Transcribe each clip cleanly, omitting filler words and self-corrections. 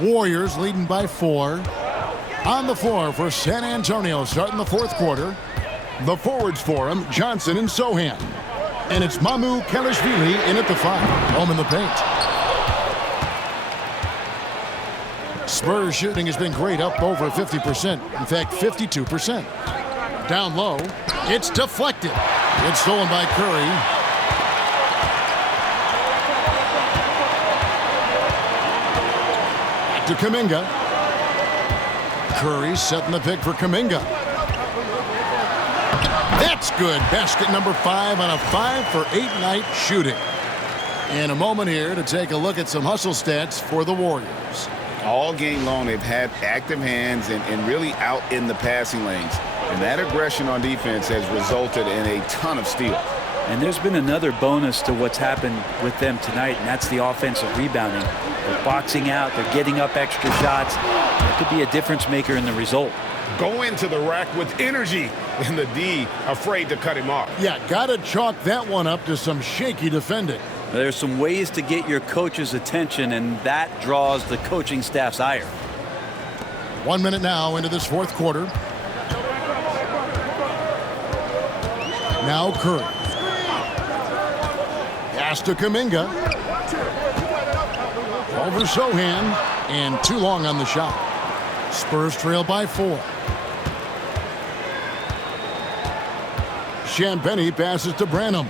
Warriors leading by 4. On the floor for San Antonio starting the fourth quarter. The forwards for him, Johnson and Sohan. And it's Mamu Kelishvili in at the 5. Home in the paint. Spurs shooting has been great, up over 50%. In fact, 52%. Down low. It's deflected. It's stolen by Curry. Back to Kuminga. Curry setting the pick for Kuminga. That's good. Basket number 5 on a 5-for-8 night shooting. And a moment here to take a look at some hustle stats for the Warriors. All game long, they've had active hands and really out in the passing lanes. And that aggression on defense has resulted in a ton of steals. And there's been another bonus to what's happened with them tonight, and that's the offensive rebounding. They're boxing out. They're getting up extra shots. That could be a difference maker in the result. Go into the rack with energy, and the D afraid to cut him off. Yeah, got to chalk that one up to some shaky defending. There's some ways to get your coach's attention, and that draws the coaching staff's ire. 1 minute now into this fourth quarter. Now Curry. Pass to Kuminga. Over Sohan, and too long on the shot. Spurs trail by 4. Champagnie passes to Branham.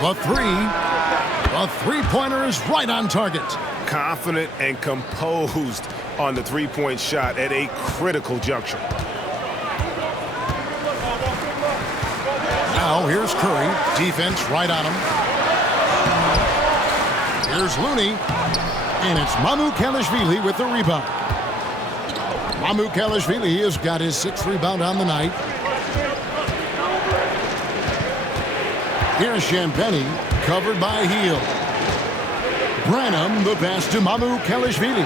The three-pointer is right on target. Confident and composed on the three-point shot at a critical juncture. Now here's Curry. Defense right on him. Here's Looney. And it's Mamu Kelishvili with the rebound. Mamu Kelishvili has got his 6th rebound on the night. Here's Champagnie, covered by Hield. Branham, the pass to Mamu Kelishvili.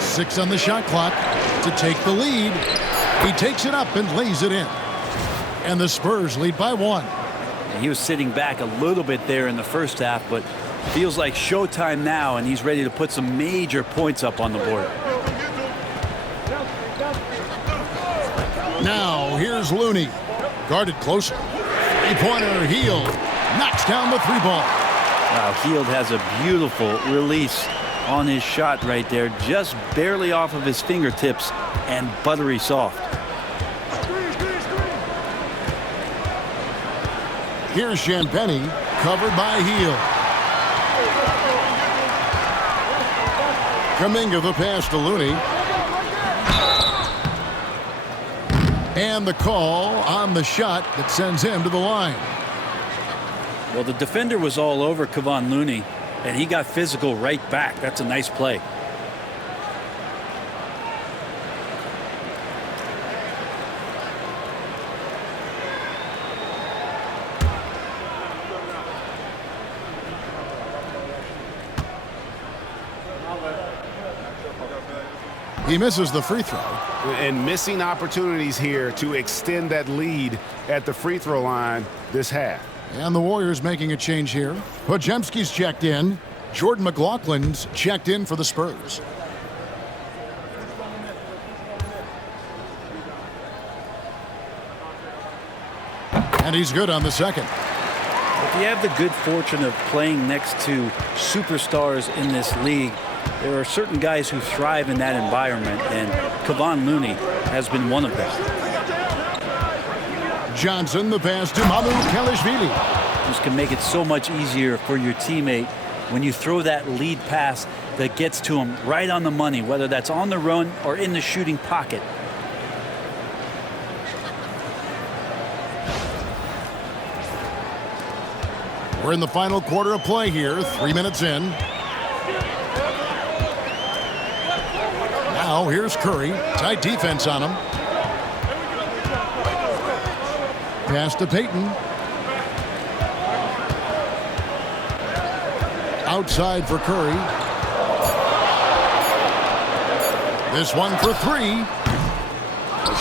6 on the shot clock to take the lead. He takes it up and lays it in. And the Spurs lead by 1. He was sitting back a little bit there in the first half, but feels like showtime now, and he's ready to put some major points up on the board. Now here's Looney. Guarded closer. Three-pointer, Hield. Knocks down the 3-ball. Wow, Hield has a beautiful release on his shot right there. Just barely off of his fingertips and buttery soft. Here's Champagnie, covered by Hield. Kuminga the pass to Looney. And the call on the shot that sends him to the line. Well, the defender was all over Kevon Looney, and he got physical right back. That's a nice play. He misses the free throw. And missing opportunities here to extend that lead at the free throw line this half. And the Warriors making a change here. Podziemski's checked in. Jordan McLaughlin's checked in for the Spurs. And he's good on the second. If you have the good fortune of playing next to superstars in this league, there are certain guys who thrive in that environment, and Kevon Looney has been one of them. Johnson, the pass to Mamu Kelishvili. This can make it so much easier for your teammate when you throw that lead pass that gets to him right on the money, whether that's on the run or in the shooting pocket. We're in the final quarter of play here, 3 minutes in. Now here's Curry. Tight defense on him. Pass to Payton. Outside for Curry. This one for 3.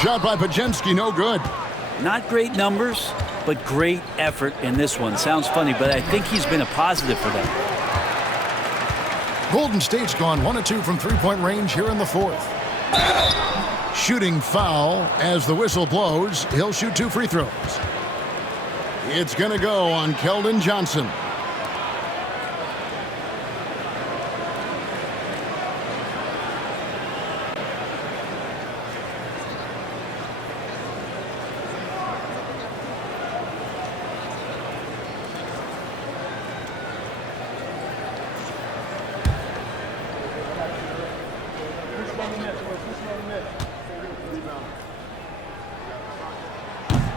Shot by Podziemski, no good. Not great numbers, but great effort in this one. Sounds funny, but I think he's been a positive for them. Golden State's gone 1 of 2 from three-point range here in the fourth. Shooting foul as the whistle blows. He'll shoot 2 free throws. It's going to go on Keldon Johnson.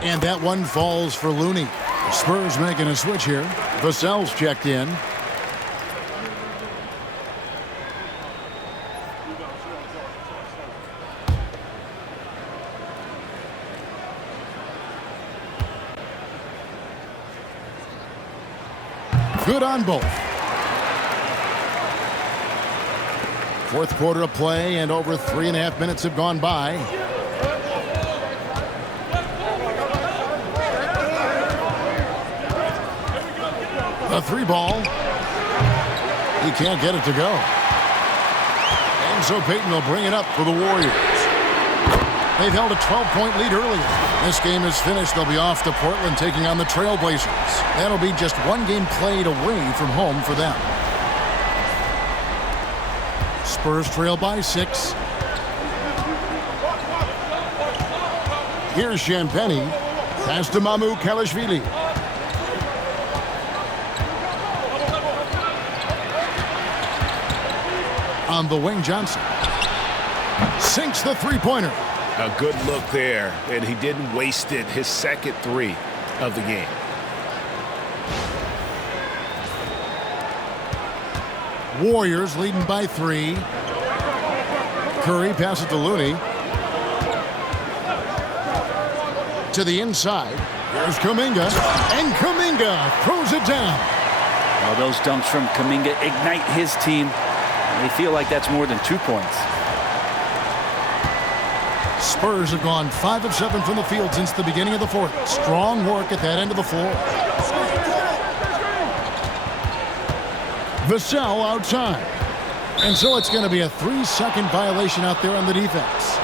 And that one falls for Looney. The Spurs making a switch here. Vassell's checked in. Good on both. Fourth quarter of play, and over 3.5 minutes have gone by. A 3-ball. He can't get it to go. And so Payton will bring it up for the Warriors. They've held a 12-point lead earlier. This game is finished. They'll be off to Portland taking on the Trailblazers. That'll be just one game played away from home for them. Spurs trail by 6. Here's Champagny. Pass to Kelishvili. On the wing, Johnson sinks the three-pointer. A good look there, and he didn't waste it. His second 3 of the game. Warriors leading by 3. Curry passes to Looney. To the inside. There's Kuminga. And Kuminga throws it down. Well, those dunks from Kuminga ignite his team. They feel like that's more than 2 points. Spurs have gone 5 of 7 from the field since the beginning of the fourth. Strong work at that end of the floor. Vassell outside. And so it's going to be a 3-second violation out there on the defense.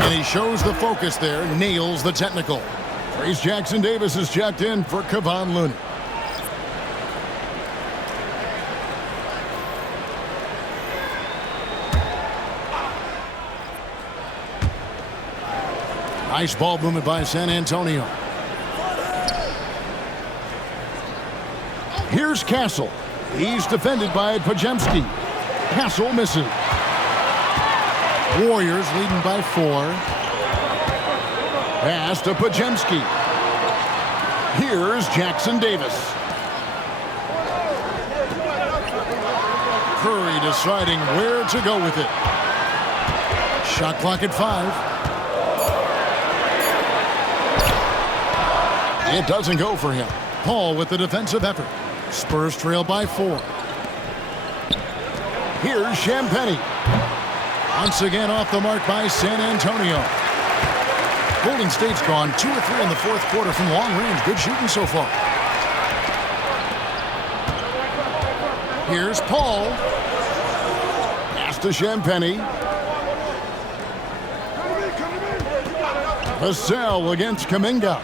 And he shows the focus there, nails the technical. Trace Jackson-Davis is checked in for Kevon Looney. Nice ball movement by San Antonio. Here's Castle. He's defended by Podziemski. Castle misses. Warriors leading by 4. Pass to Podziemski. Here's Jackson-Davis. Curry deciding where to go with it. Shot clock at 5. It doesn't go for him. Paul with the defensive effort. Spurs trail by 4. Here's Champagny. Once again off the mark by San Antonio. Golden State's gone 2 of 3 in the fourth quarter from long range. Good shooting so far. Here's Paul. Pass to Champagny. Vassell against Kuminga.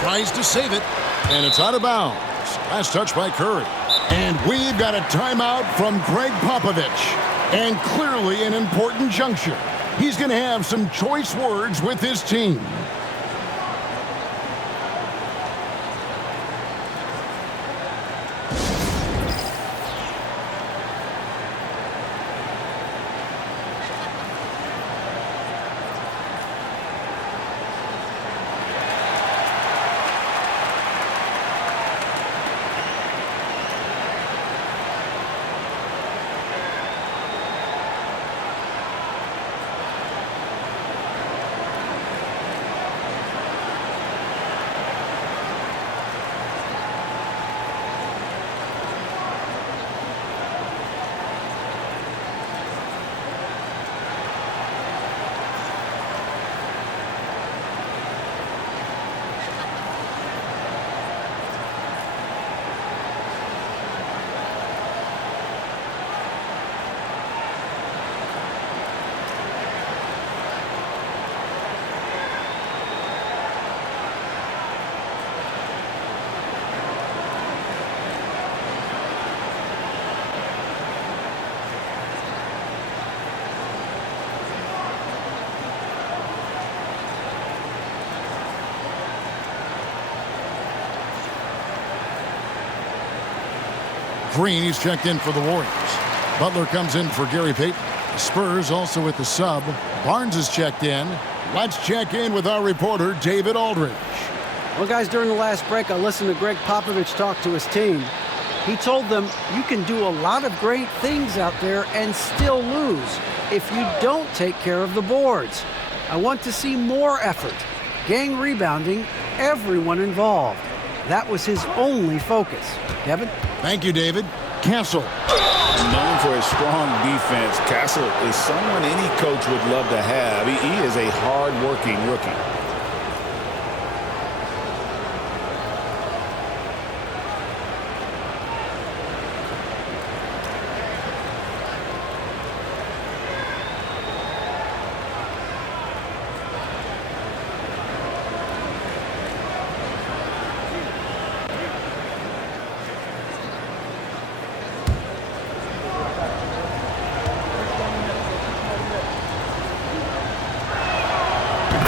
Tries to save it, and it's out of bounds. Last touch by Curry. And we've got a timeout from Greg Popovich. And clearly an important juncture. He's going to have some choice words with his team. Green, he's checked in for the Warriors. Butler comes in for Gary Payton. The Spurs also with the sub. Barnes is checked in. Let's check in with our reporter, David Aldridge. Well, guys, during the last break, I listened to Greg Popovich talk to his team. He told them you can do a lot of great things out there and still lose if you don't take care of the boards. I want to see more effort, gang rebounding, everyone involved. That was his only focus. Kevin? Thank you, David. Castle. Known for his strong defense, Castle is someone any coach would love to have. He is a hard-working rookie.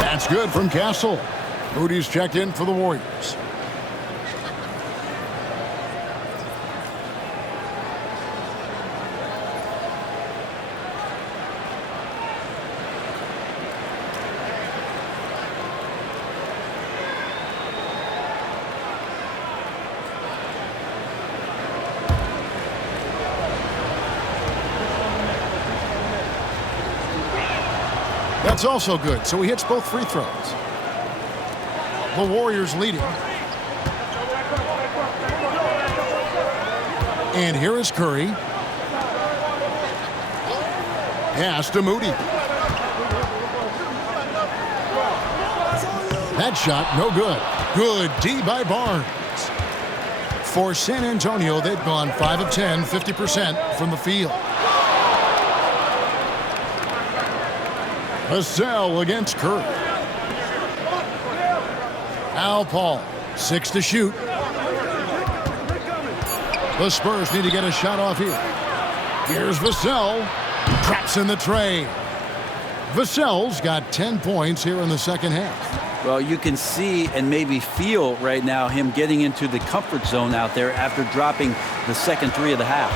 That's good from Castle. Moody's checked in for the Warriors. That's also good, so he hits both free throws. The Warriors leading. And here is Curry. Pass to Moody. That shot, no good. Good D by Barnes. For San Antonio, they've gone 5 of 10, 50% from the field. Vassell against Curry. Al Paul, 6 to shoot. The Spurs need to get a shot off here. Here's Vassell. Traps in the tray. Vassell's got 10 points here in the second half. Well, you can see and maybe feel right now him getting into the comfort zone out there after dropping the second three of the half.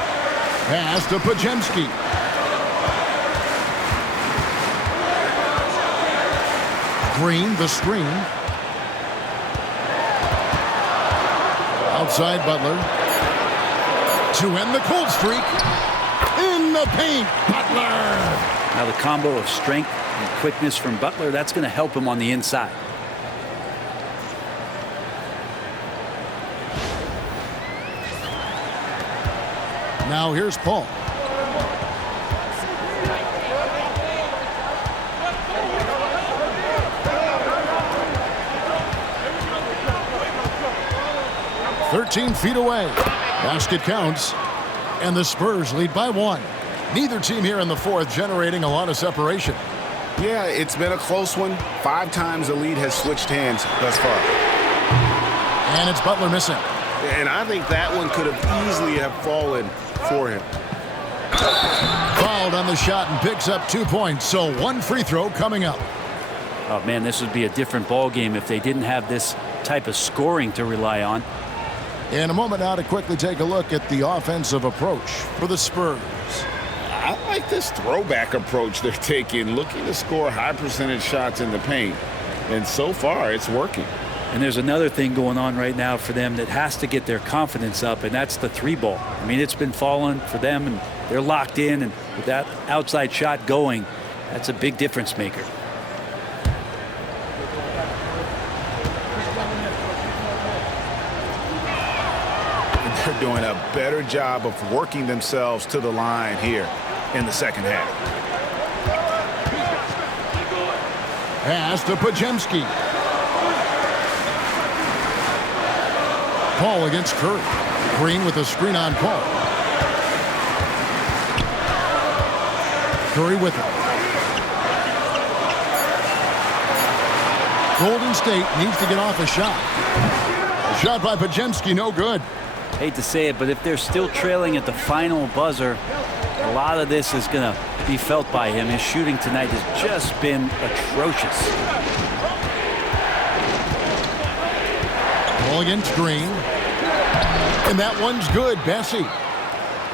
Pass to Podziemski. Green, the screen. Outside Butler. To end the cold streak. In the paint, Butler. Now the combo of strength and quickness from Butler, that's going to help him on the inside. Now here's Paul. "13 feet away. Basket counts. And the Spurs lead by 1. Neither team here in the fourth generating a lot of separation. Yeah, it's been a close one. 5 times the lead has switched hands thus far. And it's Butler missing. And I think that one could have easily have fallen for him. Fouled on the shot and picks up 2 points. So 1 free throw coming up. Oh, man, this would be a different ball game if they didn't have this type of scoring to rely on. In a moment now to quickly take a look at the offensive approach for the Spurs. I like this throwback approach they're taking, looking to score high percentage shots in the paint. And so far, it's working. And there's another thing going on right now for them that has to get their confidence up, and that's the 3-ball. I mean, it's been falling for them, and they're locked in, and with that outside shot going, that's a big difference maker. They're doing a better job of working themselves to the line here in the second half. Pass to Podziemski. Paul against Curry. Green with a screen on Paul. Curry with it. Golden State needs to get off a shot. A shot by Podziemski, no good. Hate to say it, but if they're still trailing at the final buzzer, a lot of this is going to be felt by him. His shooting tonight has just been atrocious. Ball against Green. And that one's good. Bessie.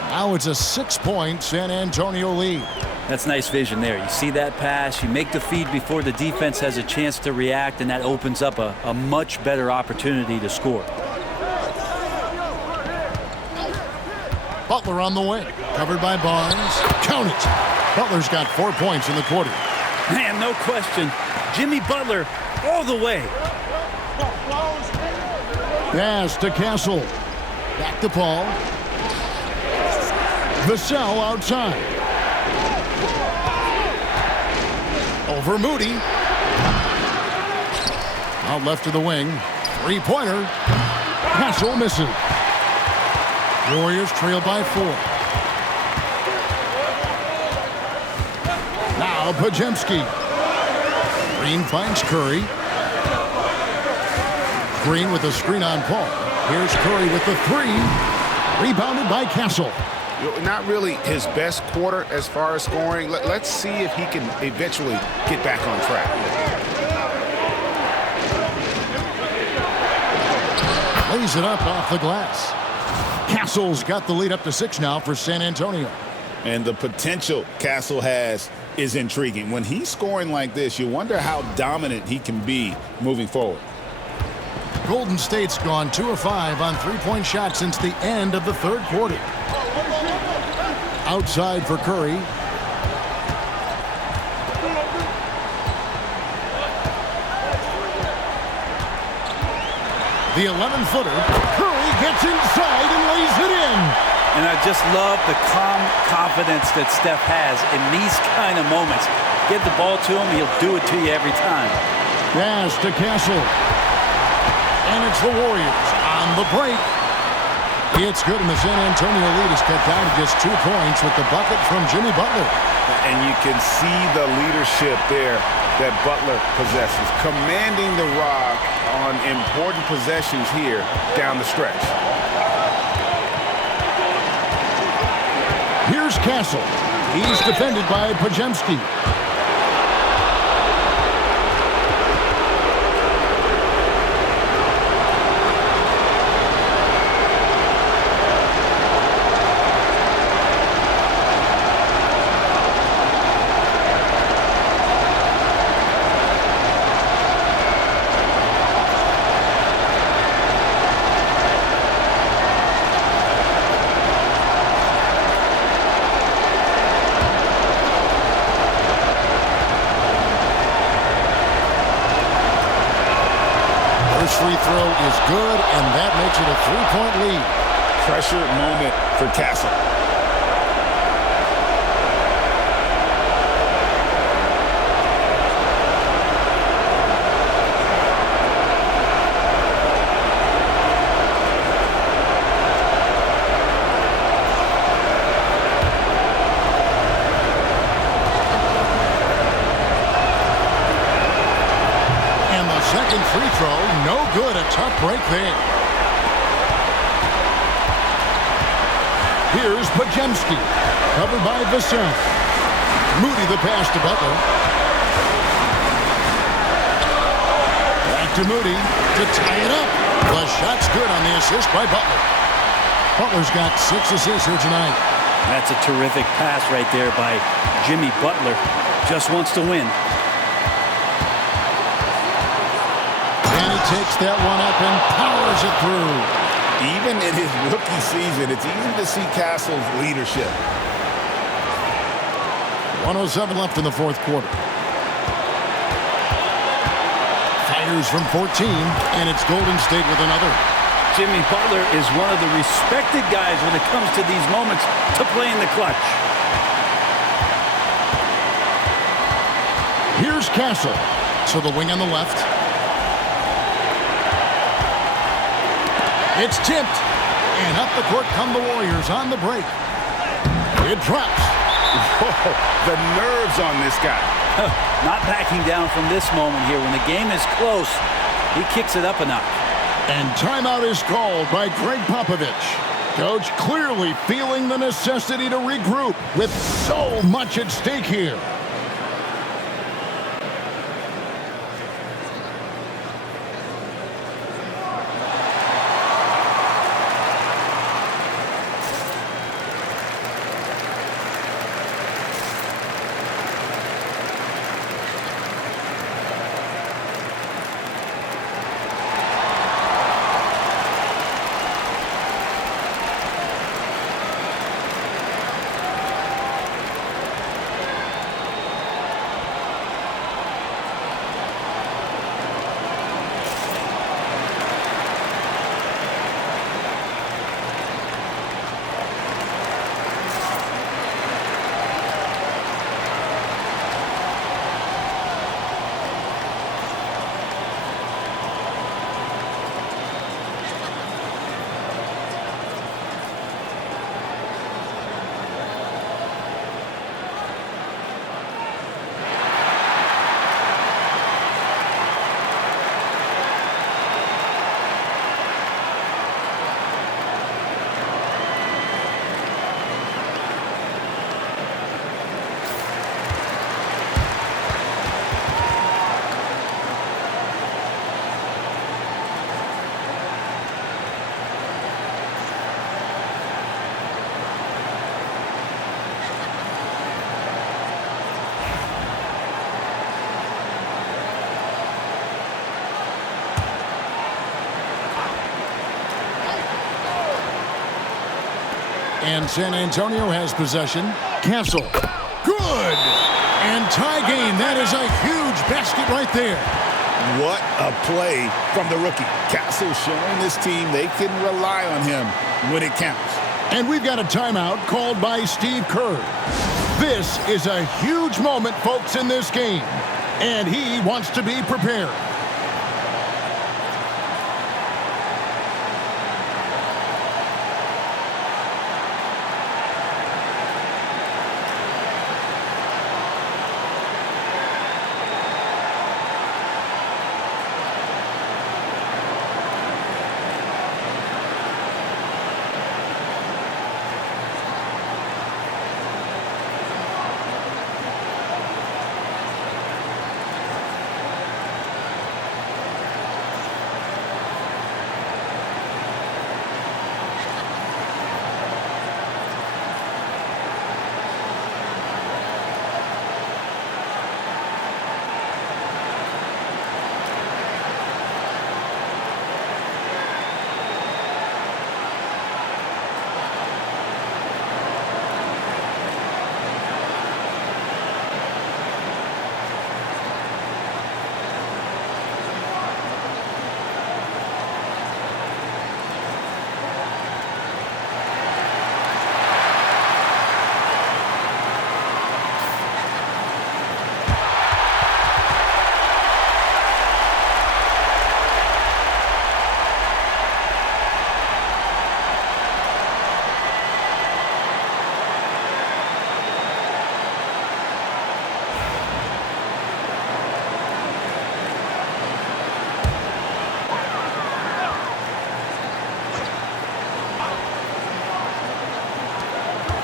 Now it's a 6-point San Antonio lead. That's nice vision there. You see that pass, you make the feed before the defense has a chance to react, and that opens up a much better opportunity to score. Butler on the wing. Covered by Barnes. Count it. Butler's got 4 points in the quarter. Man, no question. Jimmy Butler all the way. Pass to Castle. Back to Paul. Vassell outside. Over Moody. Out left to the wing. Three-pointer. Castle misses. Warriors trail by 4. Now Pajemski. Green finds Curry. Green with a screen on Paul. Here's Curry with the 3. Rebounded by Castle. Not really his best quarter as far as scoring. Let's see if he can eventually get back on track. Lays it up off the glass. Castle's got the lead up to 6 now for San Antonio. And the potential Castle has is intriguing. When he's scoring like this, you wonder how dominant he can be moving forward. Golden State's gone 2 of 5 on three-point shots since the end of the third quarter. Outside for Curry. The 11-footer. Curry gets inside and lays it in. And I just love the calm confidence that Steph has in these kind of moments. Get the ball to him, he'll do it to you every time. Pass to Castle. And it's the Warriors on the break. It's good, and the San Antonio lead is cut down to just 2 points with the bucket from Jimmy Butler. And you can see the leadership there that Butler possesses, commanding the rock on important possessions here down the stretch. Here's Castle. He's defended by Pajemski. Free throw is good, and that makes it a 3-point lead. Pressure moment for Castle. Second free throw, no good. A tough break there. Here's Pajemski, covered by Vassell. Moody the pass to Butler. Back to Moody to tie it up. The shot's good on the assist by Butler. Butler's got 6 assists here tonight. That's a terrific pass right there by Jimmy Butler. Just wants to win. Takes that one up and powers it through. Even in his rookie season, it's easy to see Castle's leadership. 1:07 left in the fourth quarter. Fires from 14, and it's Golden State with another. Jimmy Butler is one of the respected guys when it comes to these moments to play in the clutch. Here's Castle. To the wing on the left. It's tipped, and up the court come the Warriors on the break. It drops. Whoa, the nerves on this guy. Not backing down from this moment here. When the game is close, he kicks it up a notch. And timeout is called by Greg Popovich. Coach clearly feeling the necessity to regroup with so much at stake here. And San Antonio has possession. Castle. Good. And tie game. That is a huge basket right there. What a play from the rookie. Castle showing this team they can rely on him when it counts. And we've got a timeout called by Steve Kerr. This is a huge moment, folks, in this game. And he wants to be prepared.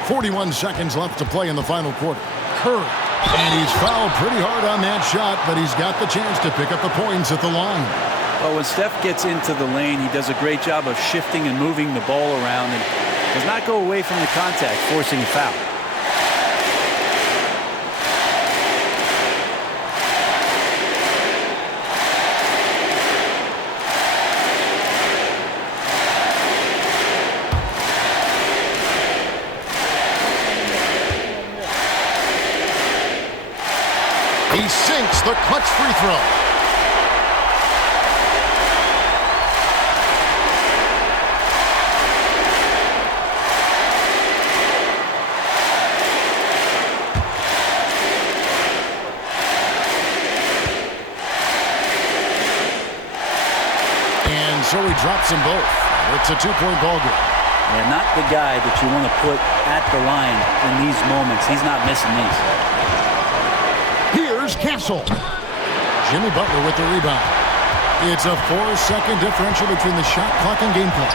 .41 seconds left to play in the final quarter. Curry. And he's fouled pretty hard on that shot, but he's got the chance to pick up the points at the line. Well, when Steph gets into the lane, he does a great job of shifting and moving the ball around and does not go away from the contact, forcing a foul. He sinks the clutch free throw. And so he drops them both. It's a two-point ball game. Yeah, not the guy that you want to put at the line in these moments. He's not missing these. Here's Castle. Jimmy Butler with the rebound. It's a 4-second differential between the shot clock and game clock.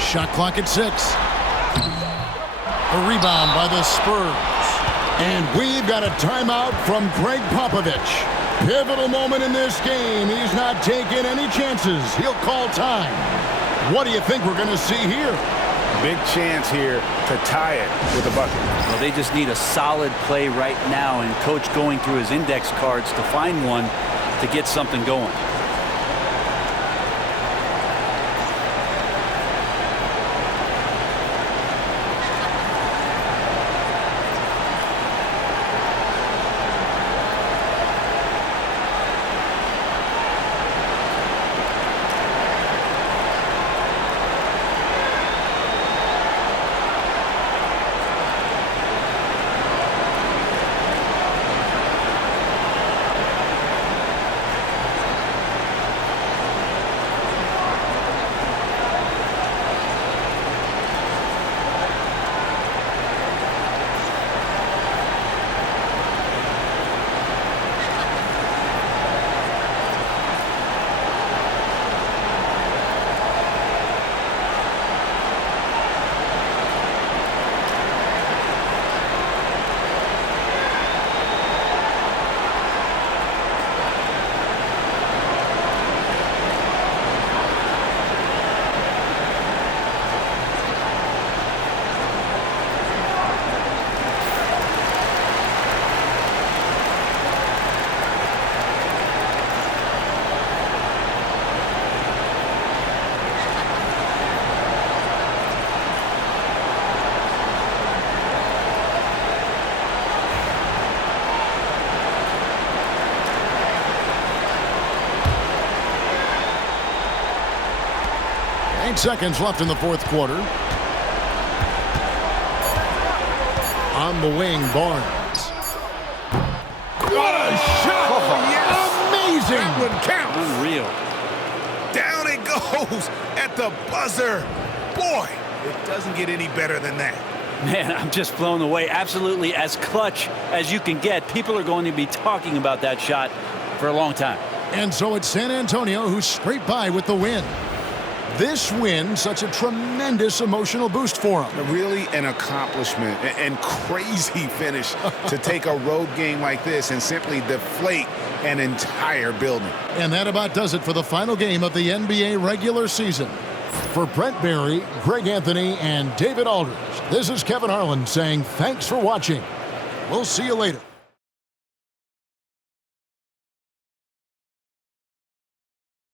Shot clock at 6. A rebound by the Spurs. And we've got a timeout from Greg Popovich. Pivotal moment in this game. He's not taking any chances. He'll call time. What do you think we're going to see here? Big chance here to tie it with a bucket. Well, they just need a solid play right now, and Coach going through his index cards to find one to get something going. 9 seconds left in the fourth quarter. On the wing, Barnes. What a shot! Oh, yes! amazing! That one counts. Unreal. Down it goes at the buzzer. Boy, it doesn't get any better than that. Man, I'm just blown away. Absolutely as clutch as you can get. People are going to be talking about that shot for a long time. And so it's San Antonio who scraped by with the win. This win, such a tremendous emotional boost for them. Really an accomplishment and crazy finish to take a road game like this and simply deflate an entire building. And that about does it for the final game of the NBA regular season. For Brent Barry, Greg Anthony, and David Aldridge, this is Kevin Harlan saying thanks for watching. We'll see you later.